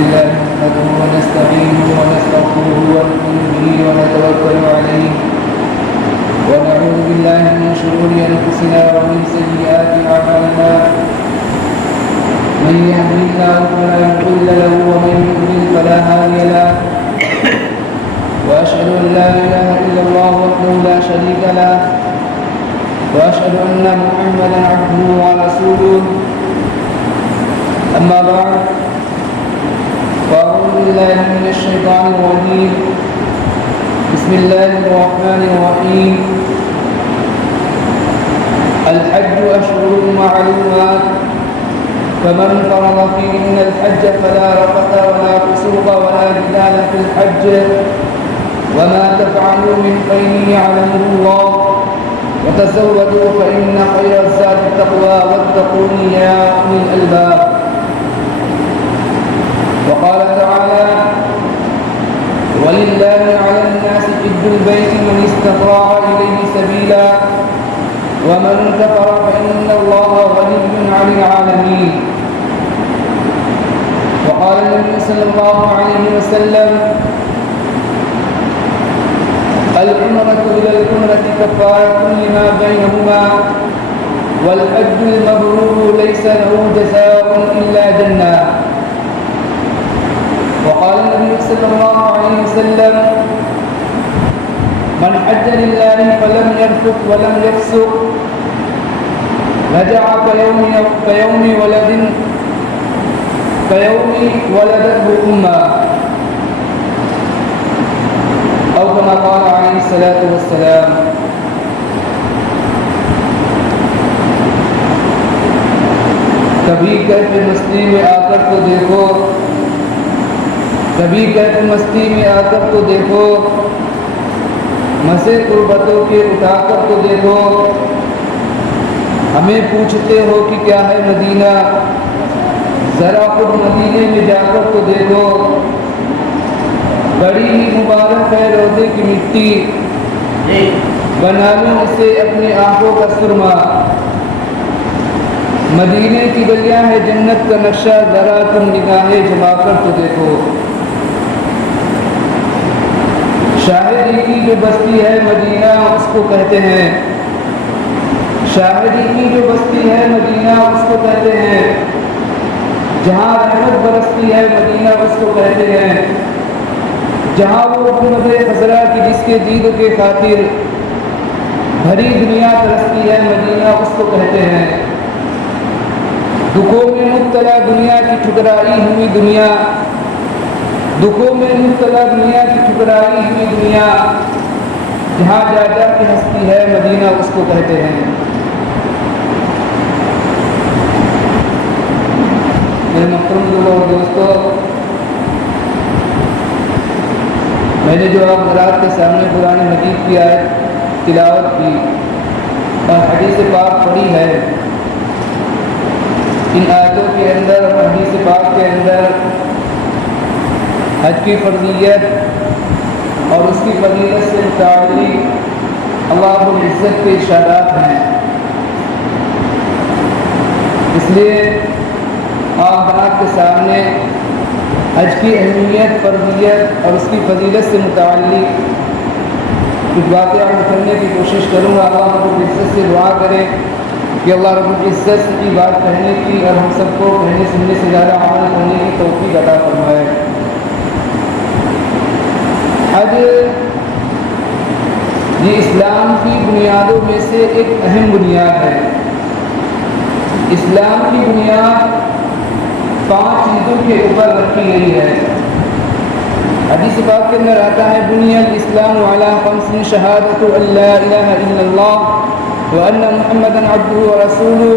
لله نحمده ونستعينه ونستغفره ونؤمن به ونتوكل عليه ونعوذ بالله من شرور أنفسنا ومن سيئات أعمالنا من يهده الله فلا مضل له ومن يضلل فلا هادي له وأشهد أن لا إله إلا الله وحده لا شريك له وأشهد أن محمدا عبده ورسوله أما بعد فأعوذ بالله من الشيطان الرجيم بسم الله الرحمن الرحيم الحج أشهر معلومات فمن فرض فيهن الحج فلا رفث ولا فسوق ولا جدال في الحج وما تفعلوا من خير يعلمه الله وتزودوا فإن خير الزاد التقوى واتقون يا أولي الألباب. وقال تعالى ولله على الناس حج البيت من استطاع إليه سبيلا ومن كفر فإن الله غني عن العالمين. وقال النبي صلى الله عليه وسلم العمرة إلى العمرة كفارة لما بينهما والحج المبرور ليس له جزاء إلا جنة. وقال النبي صلى الله عليه وسلم من حج لله فلم يرفث ولم يفسق رجع كيوم ولدته أمه أو كما قال عليه الصلاة والسلام. کبھی کیف مستی میں آ کر تو دیکھو کبھی کیف مستی میں آ کر تو دیکھو مزے قربتوں کے اٹھا کر تو دیکھو ہمیں پوچھتے ہو کہ کیا ہے مدینہ ذرا خود مدینے میں جا کر تو دیکھو بڑی ہی مبارک ہے روزے کی مٹی بنا لو اسے اپنی آنکھوں کا سرما مدینے کی گلیاں ہے جنت کا نقشہ ذرا تم نگاہیں جما کر تو دیکھو شاہدی کی جو بستی ہے مدینہ اس کو کہتے ہیں شاہدی کی جو بستی ہے مدینہ اس کو کہتے ہیں جہاں رحمت برستی ہے مدینہ اس کو کہتے ہیں جہاں وہ گنبد خضرا کی جس کے دید کے خاطر بھری دنیا ترستی ہے مدینہ اس کو کہتے ہیں دکھوں میں مبتلا دنیا کی ٹھکرائی ہوئی دنیا دکھوں میں مبتلا دنیا کی ٹھکرائی ہوئی دنیا جہاں جا جا کی ہستی ہے مدینہ اس کو کہتے ہیں. میرے محترم لوگوں اور دوستو میں نے جو آپ حضرات کے سامنے قرآن مجید کی آیت تلاوت کی اور حدیث پاک پڑھی ہے ان آیتوں کے اندر اور حدیث پاک کے اندر حج کی فرضیت اور اس کی فضیلت سے متعلق اللہ العزت کے ارشادات ہیں. اس لیے آپ حضرات کے سامنے حج کی اہمیت فرضیت اور اس کی فضیلت سے متعلق کچھ باتیں عرض کرنے کی کوشش کروں گا. اللہ رب العزت سے دعا کریں کہ اللہ رب العزت کی بات کہنے کی اور ہم سب کو کہنے سننے سے زیادہ عمل کرنے کی توفیق عطا فرمائے. حج یہ اسلام کی بنیادوں میں سے ایک اہم بنیاد ہے. اسلام کی بنیاد 5 چیزوں کے اوپر رکھی گئی ہے. حدیث پاک کے اندر آتا ہے بنی الاسلام علی 5 شہادۃ ان لا الہ الا اللہ وان محمدا عبدہ ورسولہ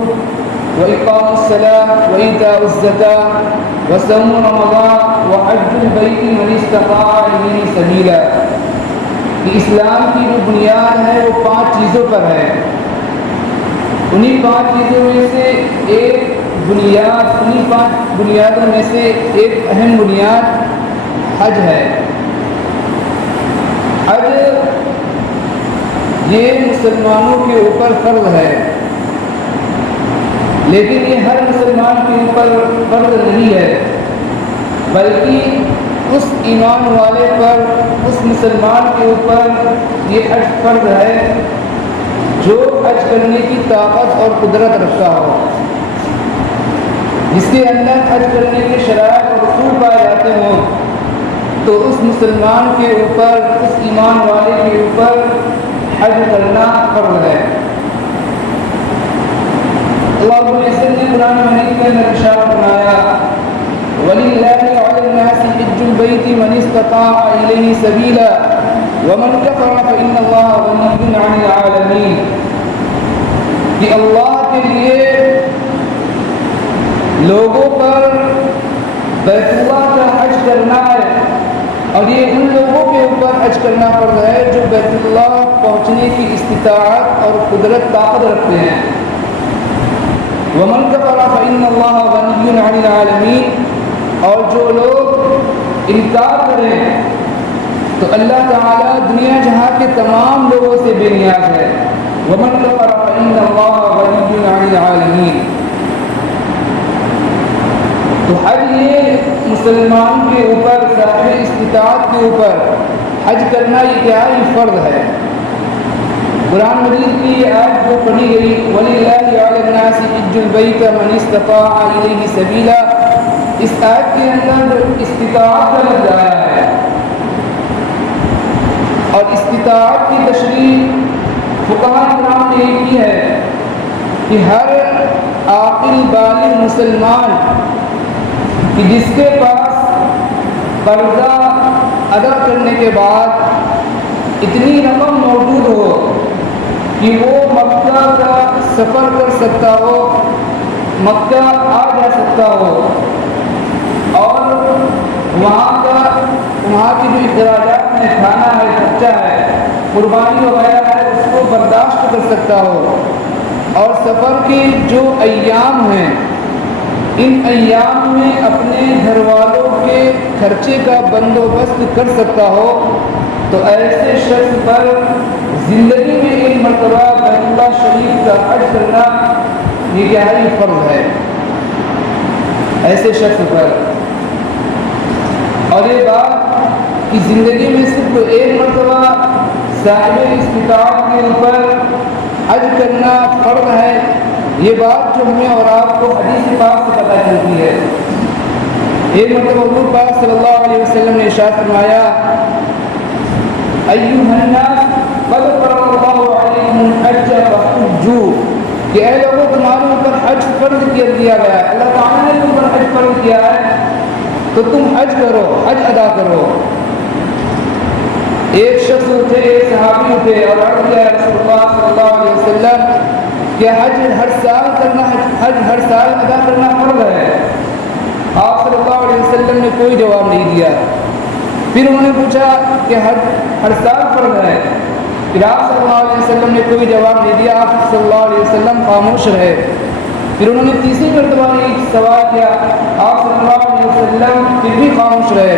واقام الصلاۃ وایتاء الزکاۃ وصوم رمضان وحج البیت من استطاع الیہ سبیلا. اسلام کی جو بنیاد ہے وہ 5 چیزوں پر ہے. انہی 5 چیزوں میں سے ایک بنیاد انہی 5 بنیادوں میں سے ایک اہم بنیاد حج ہے. حج یہ مسلمانوں کے اوپر فرض ہے لیکن یہ ہر مسلمان کے اوپر فرض نہیں ہے. بلکہ اس ایمان والے پر، اس مسلمان کے اوپر یہ حج فرض ہے جو حج کرنے کی طاقت اور قدرت رکھتا ہو، جس کے اندر حج کرنے کے شرائط اور اصول پائے جاتے ہوں، تو اس مسلمان کے اوپر، اس ایمان والے کے اوپر حج کرنا فرض ہے۔ اللہ رب العزت نے قرآن مجید کے اندر ارشاد فرمایا وَلِلَّهِ عَلَى النَّاسِ حِجُّ الْبَيْتِ مَنِ اسْتَطَاعَ إِلَيْهِ سَبِيلًا وَمَنْ كَفَرَ فَإِنَّ اللَّهَ غَنِيٌّ عَنِ الْعَالَمِينَ، کہ اللہ کے لیے لوگوں پر بیت اللہ کا حج کرنا ہے، اور یہ ان لوگوں کے اوپر حج کرنا فرض ہے جو بیت اللہ پہنچنے کی استطاعت اور قدرت طاقت رکھتے ہیں۔ وَمَنْ كَفَرَ فَإِنَّ اللَّهَ غَنِيٌّ عَنِ الْعَالَمِينَ، اور جو لوگ انکار کریں تو اللہ تعالیٰ دنیا جہاں کے تمام لوگوں سے بے نیاز ہے۔ وَمَنْ كَفَرَ فَإِنَّ اللَّهَ غَنِيٌّ عَنِ الْعَالَمِينَ۔ تو حج یہ مسلمان کے اوپر، صاحب استطاعت کے اوپر حج کرنا یہ کیا ہے؟ یہ فرض ہے۔ قرآن مجید کی آیت جو پڑھی گئی وَلِلَّهِ عَلَى النَّاسِ حِجُّ الْبَيْتِ مَنِ اسْتَطَاعَ إِلَيْهِ سَبِيلًا، اس آیت کے اندر استطاعت کا لفظ آیا ہے، اور استطاعت کی تشریح فقہاء کرام نے یہ کی ہے کہ ہر عاقل بالغ مسلمان کہ جس کے پاس قرضہ ادا کرنے کے بعد اتنی رقم موجود ہو کہ وہ مکہ کا سفر کر سکتا ہو، مکہ آ جا سکتا ہو، اور وہاں کی جو اخراجات میں کھانا ہے، خرچہ ہے، قربانی وغیرہ ہے، اس کو برداشت کر سکتا ہو، اور سفر کے جو ایام ہیں ان ایام میں اپنے گھر والوں کے خرچے کا بندوبست کر سکتا ہو، تو ایسے شخص پر زندگی میں ایک مرتبہ بیت اللہ شریف کا حج کرنا یہ کیا ہے؟ یہ فرض ہے ایسے شخص پر۔ اور یہ بات کہ زندگی میں صرف ایک مرتبہ صاحب استطاعت کے اوپر حج کرنا فرض ہے، یہ بات جو ہمیں اور آپ کو حدیث پاک سے پتہ چلتی ہے۔ ایک مرتبہ حضور پاک صلی اللہ علیہ وسلم نے ارشاد فرمایا ایھا الناس قد فرض اللہ علیکم الحج فحجوا، کہ اے لوگوں تمہارے اوپر حج فرض کر دیا گیا ہے، اللہ تعالیٰ نے تم پر حج فرض کیا ہے تو تم حج کرو، حج ادا کرو۔ ایک شخص اٹھے، ایک صحابی اٹھے اور عرض کیا رسول اللہ صلی اللہ علیہ وسلم کہ حج ہر سال کرنا، حج ہر سال ادا کرنا فرض ہے؟ آپ صلی اللہ علیہ وسلم نے کوئی جواب نہیں دیا۔ پھر انہوں نے پوچھا کہ حج ہر سال فرض ہے؟ پھر آپ صلی اللہ علیہ وسلم نے کوئی جواب نہیں دیا، آپ صلی اللہ علیہ وسلم خاموش رہے۔ پھر انہوں نے تیسری مرتبہ یہ سوال کیا، آپ صلی اللہ علیہ وسلم پھر بھی خاموش رہے۔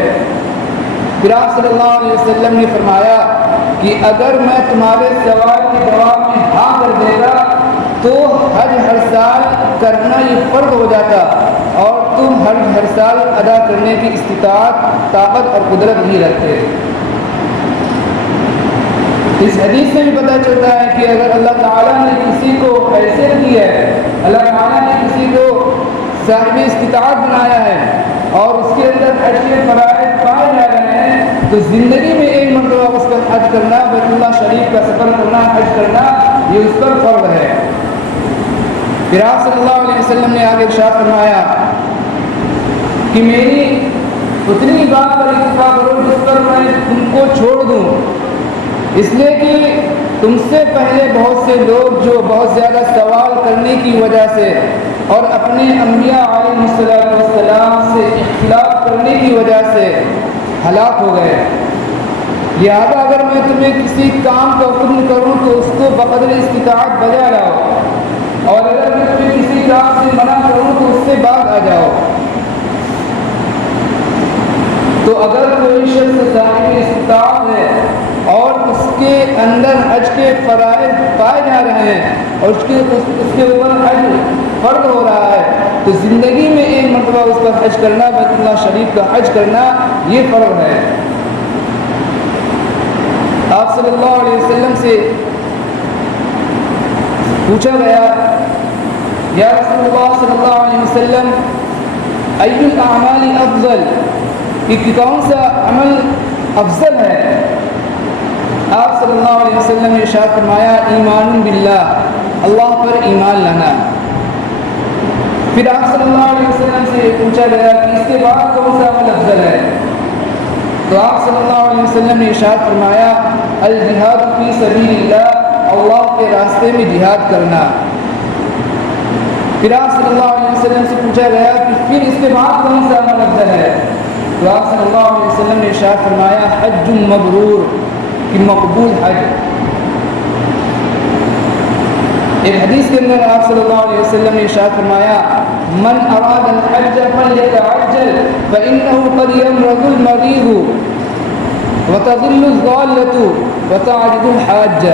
پھر آپ صلی اللہ علیہ وسلم نے فرمایا کہ اگر میں تمہارے سوال کے جواب میں ہاں کر دیتا تو حج ہر سال کرنا یہ فرض ہو جاتا، اور تم حج ہر سال ادا کرنے کی استطاعت، طاقت اور قدرت نہیں رکھتے۔ اس حدیث سے بھی پتہ چلتا ہے کہ اگر اللہ تعالیٰ نے کسی کو حیثیت دی ہے، اللہ تعالیٰ نے کسی کو صاحب استطاعت بنایا ہے اور اس کے اندر حج کے فرائض پائے جا رہے ہیں، تو زندگی میں ایک مرتبہ اس پر حج کرنا، بیت اللہ شریف کا سفر کرنا، حج کرنا یہ اس پر فرض ہے۔ پھر آپ صلی اللہ علیہ وسلم نے آگے ارشاد فرمایا کہ میری اتنی بات پر اتفاق کرو جس پر میں تم کو چھوڑ دوں، اس لیے کہ تم سے پہلے بہت سے لوگ جو بہت زیادہ سوال کرنے کی وجہ سے اور اپنے انبیاء علیہ السلام سے اختلاف کرنے کی وجہ سے ہلاک ہو گئے، لہذا اگر میں تمہیں کسی کام کا حکم کروں تو اس کو بقدر استطاعت بجا لاؤ، اور اگر میں تمہیں کسی کام سے منع کروں تو اس سے باز آ جاؤ۔ تو اگر کوئی شخص صاحب استطاعت ہے اور اس کے اندر حج کے فرائض پائے جا رہے ہیں اور اس کے اوپر حج فرض ہو رہا ہے، تو زندگی میں ایک مرتبہ اس پر حج کرنا، بیت اللہ شریف کا حج کرنا، یہ فرض ہے۔ آپ صلی اللہ علیہ وسلم سے پوچھا گیا، یا رسول اللہ صلی اللہ علیہ وسلم ای الاعمال افضل، کہ کون سا عمل افضل ہے؟ آپ صلی اللہ علیہ وسلم نے ارشاد فرمایا، ایمان باللہ، اللہ پر ایمان لانا۔ پھر آپ صلی اللہ علیہ وسلم سے پوچھا گیا کہ اس کے بعد کون سا عمل افضل ہے؟ تو آپ صلی اللہ علیہ وسلم نے ارشاد فرمایا، الجہاد فی سبیل اللہ، اللہ کے راستے میں جہاد کرنا۔ پھر آپ صلی اللہ علیہ وسلم سے پوچھا گیا کہ پھر اس کے بعد کون سا عمل افضل ہے؟ تو آپ صلی اللہ علیہ وسلم نے ارشاد فرمایا، حج مبرور، کہ مقبول حج۔ ایک حدیث کے اندر آپ صلی اللہ علیہ وسلم نے ارشاد فرمایا، من اراد الحج فلیتعجل فإنه قد يمرض المريض وتضل الضالة وتعرض الحاج،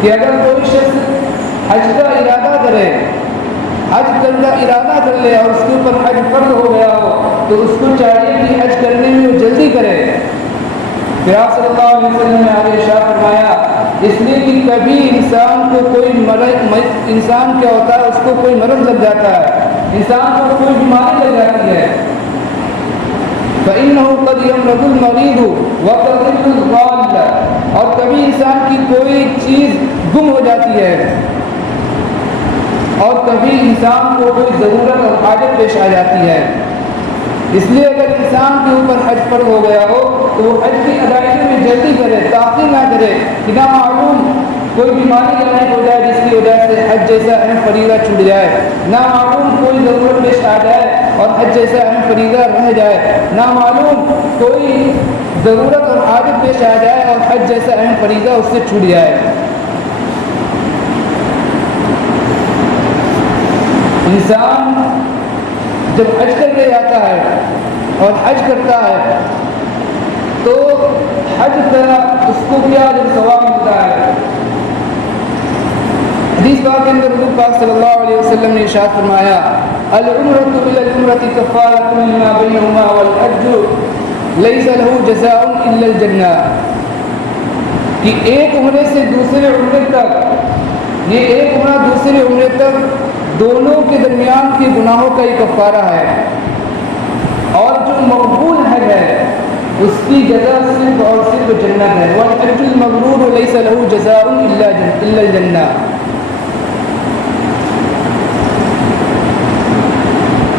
کہ اگر کوئی شخص حج کا ارادہ کرے، حج کرنے کا ارادہ کر لے اور اس کے اوپر حج فرض ہو گیا ہو، تو اس کو چاہیے کہ حج کرنے میں وہ جلدی کرے۔ پھر آپ صلی اللہ علیہ وسلم نے آگے ارشاد فرمایا، اس لیے کہ کبھی انسان کو کوئی انسان کیا ہوتا ہے، اس کو کوئی مرض لگ جاتا ہے، انسان کو کوئی بیماری لگ جاتی ہے، فَإِنَّهُ قَدْ يَمْرَضُ الْمَرِيضُ وَتَضِلُّ الضَّالَّةُ، اور کبھی انسان کی کوئی چیز گم ہو جاتی ہے، اور کبھی انسان کو کوئی ضرورت اور حاجت پیش آ جاتی ہے۔ اس لیے اگر انسان کے اوپر حج فرض ہو گیا ہو تو وہ حج کی ادائیگی میں جلدی کرے، تاخیر نہ کرے، کہ نہ معلوم کوئی بیماری لاحق ہو جائے جس کی وجہ سے حج جیسا اہم فریضہ چھوٹ جائے، نہ معلوم کوئی ضرورت پیش آ جائے اور حج جیسا اہم فریضہ رہ جائے، نہ معلوم کوئی ضرورت اور حاجت پیش آ جائے اور حج جیسا اہم فریضہ اس سے چھوٹ جائے۔ انسان جب حج کرنے جاتا ہے اور حج کرتا ہے تو حج کا اس کو کیا جب ثواب ملتا ہے؟ حدیث پاک کے اندر حضور پاک صلی اللہ علیہ وسلم نے ارشاد فرمایا، العمرۃ الی العمرۃ کفارۃ لما بینہما والحج لیس لہ جزاء الا الجنہ، کہ ایک عمرے سے دوسرے عمرے تک، یہ ایک عمرہ دوسرے عمرے تک دونوں کے درمیان کے گناہوں کا یہ کفارہ ہے، اور جو مقبول حج ہے اس کی جزا صرف اور صرف جنت ہے۔ والحج المبرور لیس لہ جزاء الا الجنہ۔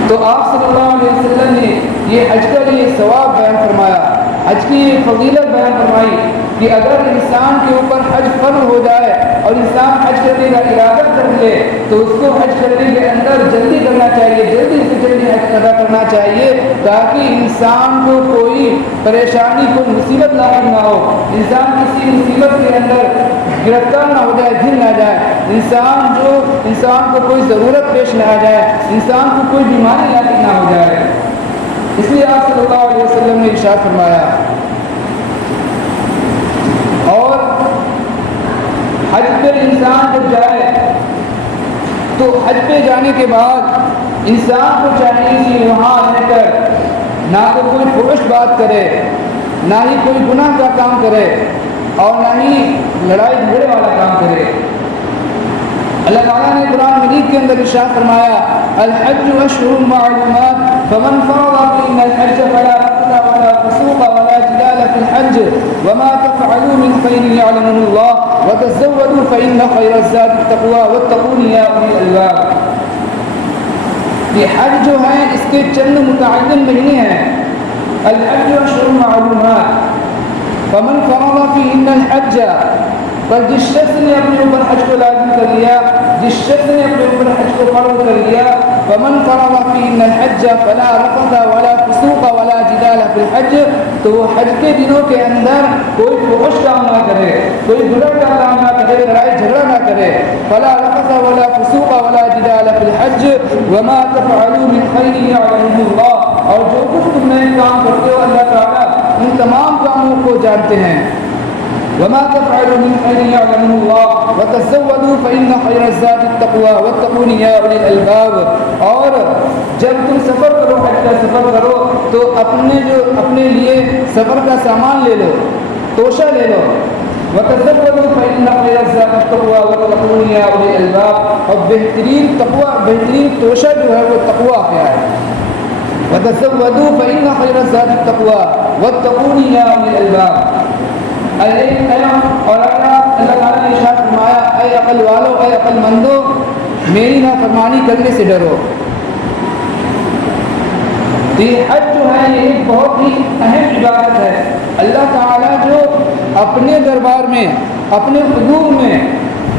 تو آپ صلی اللہ علیہ وسلم نے یہ حج کا یہ ثواب بیان فرمایا، حج کی یہ فضیلت بیان فرمائی کہ اگر انسان کے اوپر حج فرض ہو جائے اور انسان حج کرنے کا ارادہ کر لے تو اس کو حج کرنے کے اندر جلدی کرنا چاہیے، جلدی سے جلدی حج ادا کرنا چاہیے، تاکہ انسان کو کوئی پریشانی، کوئی مصیبت لاحق نہ ہو، انسان کسی مصیبت کے اندر گرفتار نہ ہو جائے، گر نہ جائے، انسان کو کوئی ضرورت پیش نہ آ جائے، انسان کو کوئی بیماری لاحق نہ ہو جائے۔ اس لیے آپ صلی اللہ علیہ وسلم نے ارشاد فرمایا۔ اور حج پہ انسان جب جائے تو حج پہ جانے کے بعد انسان کو چاہیے کہ وہاں رہ کر نہ تو کوئی فحش بات کرے، نہ ہی کوئی گناہ کا کام کرے، اور نہ ہی لڑائی جھگڑے والا کام کرے۔ اللہ تعالیٰ نے قرآن مجید کے اندر ارشاد فرمایا، الحج اشہر معلومات فمن فرض فإن الحج فلا رفث ولا فسوق ولا جدال في الحج وما تفعلوا من خير يعلمه الله وتزودوا فإن خير الزاد التقوى واتقون يا أولي الألباب۔ یہ حج جو ہے اس کے چند متعین مہینے ہیں، الحج اشہر معلومات فمن فرض فإن الحج، پر جس شخص نے اپنے اوپر حج کو لازم کر لیا، جس شخص نے اپنے اوپر حج کو فرض کر لیا، ومن فرض فإن الحج فلا رفث ولا فسوق ولا جدال في الحج، تو وہ حج کے دنوں کے اندر کوئی فحش کام نہ کرے، کوئی برا کا کام نہ کرے، لڑائی جھگڑا نہ کرے، فلا رفث ولا فسوق ولا جدال في الحج وما تفعلوا من خير يعلمه الله، اور جو کچھ تم نئے کام کرتے ہو اللہ تعالیٰ ان تمام کاموں کو جانتے ہیں۔ وما تفعلوا من خير يعلمه الله وتزودوا فإن خير الزاد التقوى واتقون یا اولی الالباب۔ اور جب تم سفر کرو، حج کا سفر کرو، تو اپنے لیے سفر کا سامان لے لو، توشہ لے لو۔ وتزودوا فإن خير الزاد التقوى واتقون یا اولی الالباب۔ اور بہترین تقوی، بہترین توشہ جو ہے وہ تقوی کیا ہے؟ وتزودوا فإن خير الزاد التقوى واتقون یا اولی الالباب۔ اور اللہ تعالیٰ نے ارشاد فرمایا، اے عقل والو، اے عقل مندو، میری نافرمانی کرنے سے ڈرو۔ یہ حج جو ہے یہ ایک بہت ہی اہم عبادت ہے۔ اللہ تعالیٰ جو اپنے دربار میں، اپنے حضور میں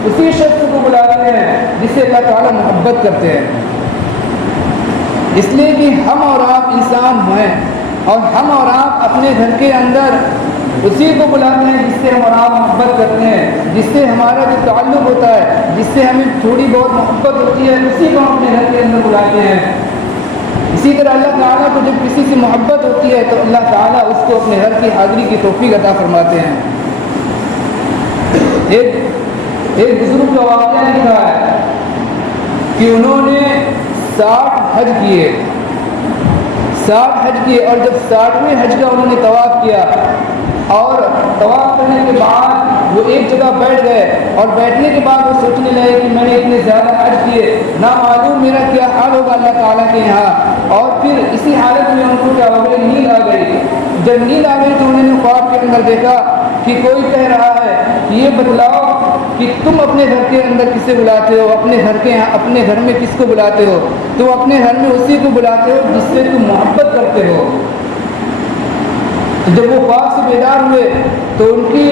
اسی شخص کو بلاتے ہیں جس سے اللہ تعالیٰ محبت کرتے ہیں، اس لیے کہ ہم اور آپ انسان ہیں، اور ہم اور آپ اپنے گھر کے اندر اسی کو بلاتے ہیں جس سے ہم اور آپ محبت کرتے ہیں، جس سے ہمارا جو تعلق ہوتا ہے، جس سے ہمیں تھوڑی بہت محبت ہوتی ہے، اسی کو ہم اپنے گھر کے اندر بلاتے ہیں۔ اسی طرح اللہ تعالیٰ کو جب کسی سے محبت ہوتی ہے تو اللہ تعالیٰ اس کو اپنے گھر کی حاضری کی توفیق عطا فرماتے ہیں۔ ایک بزرگ کا واقعہ لکھا ہے کہ انہوں نے 60 حج کیے، 60 حج کیے، اور جب 60ویں حج کا انہوں نے طواف کیا، اور طواف کرنے کے بعد وہ ایک جگہ بیٹھ گئے، اور بیٹھنے کے بعد وہ سوچنے لگے کہ میں نے اتنے زیادہ حج کیے، نہ معلوم میرا کیا حال ہوگا اللہ تعالیٰ کے یہاں۔ اور پھر اسی حالت میں ان کو کیا ہو گئی، نیند آ گئی۔ جب نیند آ گئی تو انہوں نے خواب کے اندر دیکھا کہ کوئی کہہ رہا ہے کہ یہ بتلاؤ کہ تم اپنے گھر کے اندر کسے بلاتے ہو، اپنے گھر میں کس کو بلاتے ہو؟ تم اپنے گھر میں اسی کو بلاتے ہو جس سے تم محبت کرتے ہو۔ جب وہ خواب سے بیدار ہوئے تو ان کی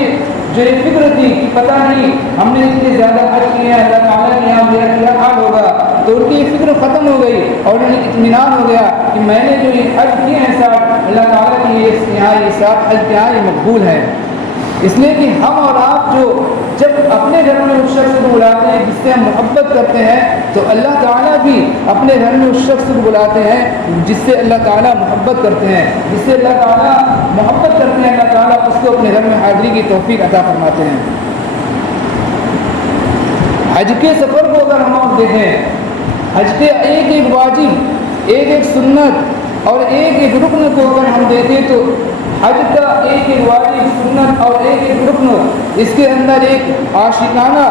جو یہ فکر تھی کہ پتہ نہیں ہم نے اتنے زیادہ حج کیے ہیں، اللہ تعالیٰ کے یہاں میرا کیا حال ہوگا، تو ان کی یہ فکر ختم ہو گئی، اور انہیں اطمینان ہو گیا کہ میں نے جو یہ حج کیے ہیں 60، اللہ تعالیٰ کے یہاں یہ 60 حج کے یہاں یہ مقبول ہے۔ اس لیے کہ ہم اور آپ جو جب اپنے گھر میں اس شخص کو بلاتے ہیں جس سے ہم محبت کرتے ہیں، تو اللہ تعالیٰ بھی اپنے گھر میں اس شخص کو بلاتے ہیں جس سے اللہ تعالیٰ محبت کرتے ہیں، جس سے اللہ تعالیٰ محبت کرتے ہیں، اللہ تعالیٰ اس کو اپنے گھر میں حاضری کی توفیق عطا فرماتے ہیں۔ حج کے سفر کو اگر ہم دیکھیں، حج کے ایک ایک واجب، ایک ایک سنت اور ایک ایک رکن کو اگر ہم دیکھیں تو حج کا ایک ایک واجب، سنت اور ایک ایک رکن، اس کے اندر ایک عاشقانہ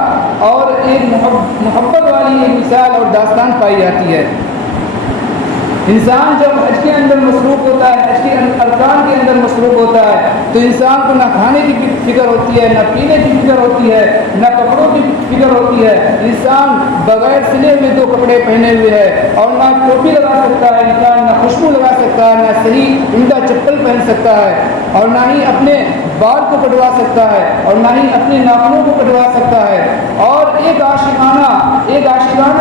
اور ایک محبت والی ایک مثال اور داستان پائی جاتی ہے۔ انسان جب حج کے اندر مصروف ہوتا ہے، حج کے ارکان کے اندر مصروف ہوتا ہے، تو انسان کو نہ کھانے کی فکر ہوتی ہے، نہ پینے کی فکر ہوتی ہے، نہ کپڑوں کی فکر ہوتی ہے۔ انسان بغیر سلے ہوئے 2 کپڑے پہنے ہوئے ہے، اور نہ ٹوپی لگا سکتا ہے انسان، نہ خوشبو لگا سکتا ہے، نہ صحیح عمدہ چپل پہن سکتا ہے، اور نہ ہی اپنے بال کو کٹوا سکتا ہے، اور نہ ہی اپنے ناخنوں کو کٹوا سکتا ہے۔ اور ایک عاشقانہ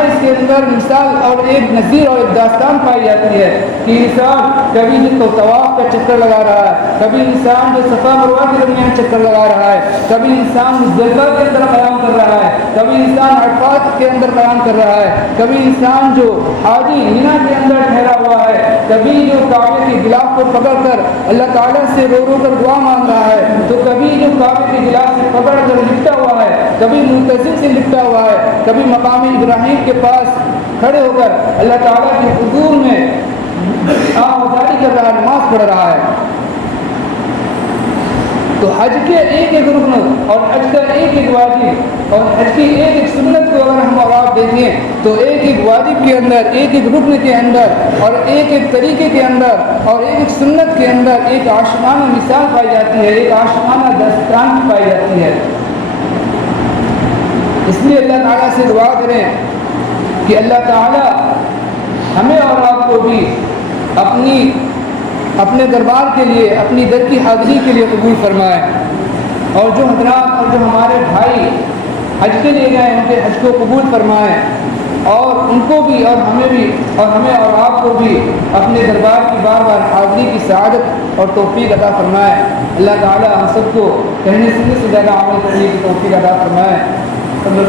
اس کے اندر مثال اور ایک نظیر اور ایک داستان پائی جاتی ہے کہ انسان کبھی تو طواف کا چکر لگا رہا ہے، کبھی انسان جو صفا مروہ کے درمیان چکر لگا رہا ہے، کبھی انسان مزدلفہ کے اندر قیام کر رہا ہے، کبھی انسان عرفات کے اندر قیام کر رہا ہے، کبھی انسان جو حاجی مینا کے اندر ٹھہرا ہوا ہے، کبھی جو کعبے کے غلاف کو پکڑ کر اللہ تعالیٰ سے رو رو کر دعا مانگ رہا ہے، تو کبھی جو کعبے کے غلاف سے پکڑ کر لپٹا ہوا ہے، کبھی منتظم سے لپٹا ہوا ہے، کبھی مقام ابراہیم کے پاس کھڑے ہو کر اللہ تعالیٰ کے حضور میں آہوازاری کر رہا ہے، نماز پڑھ رہا ہے۔ تو حج کے ایک ایک رکن اور حج کا ایک ایک واجب اور حج کی ایک ایک سنت کو اگر ہم اور آپ دیکھیں تو ایک ایک واجب کے اندر، ایک ایک رکن کے اندر اور ایک ایک طریقے کے اندر اور ایک ایک سنت کے اندر ایک عاشقانہ مثال پائی جاتی ہے، ایک عاشقانہ داستان پائی جاتی ہے۔ اس لیے اللہ تعالیٰ سے دعا کریں کہ اللہ تعالیٰ ہمیں اور آپ کو بھی اپنے دربار کے لیے، اپنی در کی حاضری کے لیے قبول فرمائے، اور جو حضرات اور جو ہمارے بھائی حج کے لیے گئے ان کے حج کو قبول فرمائے، اور ان کو بھی اور ہمیں بھی اور ہمیں اور آپ کو بھی اپنے دربار کی بار بار حاضری کی سعادت اور توفیق عطا فرمائے۔ اللہ تعالیٰ ہم سب کو کہنے سننے سے زیادہ عمل کرنے کی توفیق عطا فرمائے۔ اللہ